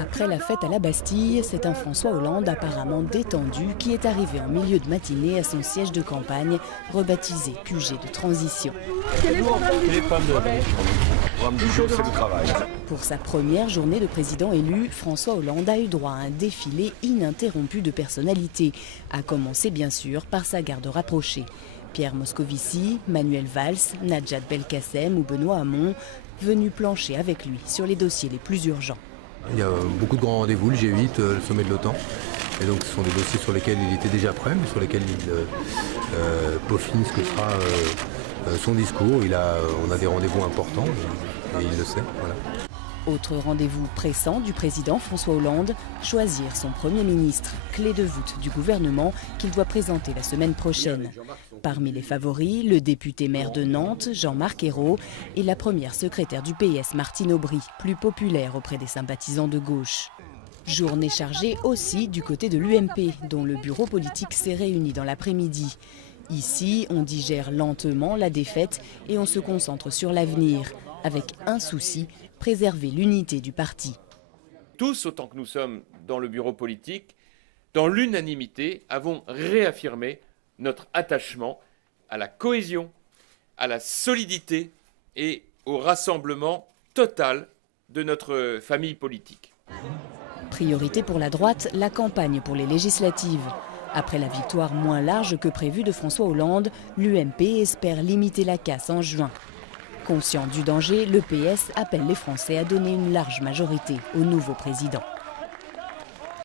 Après la fête à la Bastille, c'est un François Hollande apparemment détendu qui est arrivé en milieu de matinée à son siège de campagne, rebaptisé QG de transition. Pour sa première journée de président élu, François Hollande a eu droit à un défilé ininterrompu de personnalités, à commencer bien sûr par sa garde rapprochée. Pierre Moscovici, Manuel Valls, Najat Belkacem ou Benoît Hamon, venus plancher avec lui sur les dossiers les plus urgents. Il y a beaucoup de grands rendez-vous, le G8, le sommet de l'OTAN. Et donc ce sont des dossiers sur lesquels il était déjà prêt, mais sur lesquels il peaufine ce que sera son discours. On a des rendez-vous importants et il le sait. Voilà. Autre rendez-vous pressant du président François Hollande, choisir son Premier ministre, clé de voûte du gouvernement qu'il doit présenter la semaine prochaine. Parmi les favoris, le député maire de Nantes, Jean-Marc Ayrault, et la première secrétaire du PS, Martine Aubry, plus populaire auprès des sympathisants de gauche. Journée chargée aussi du côté de l'UMP, dont le bureau politique s'est réuni dans l'après-midi. Ici, on digère lentement la défaite et on se concentre sur l'avenir, avec un souci, préserver l'unité du parti. Tous, autant que nous sommes dans le bureau politique, dans l'unanimité, avons réaffirmé notre attachement à la cohésion, à la solidité et au rassemblement total de notre famille politique. Priorité pour la droite, la campagne pour les législatives. Après la victoire moins large que prévue de François Hollande, l'UMP espère limiter la casse en juin. Conscient du danger, le PS appelle les Français à donner une large majorité au nouveau président.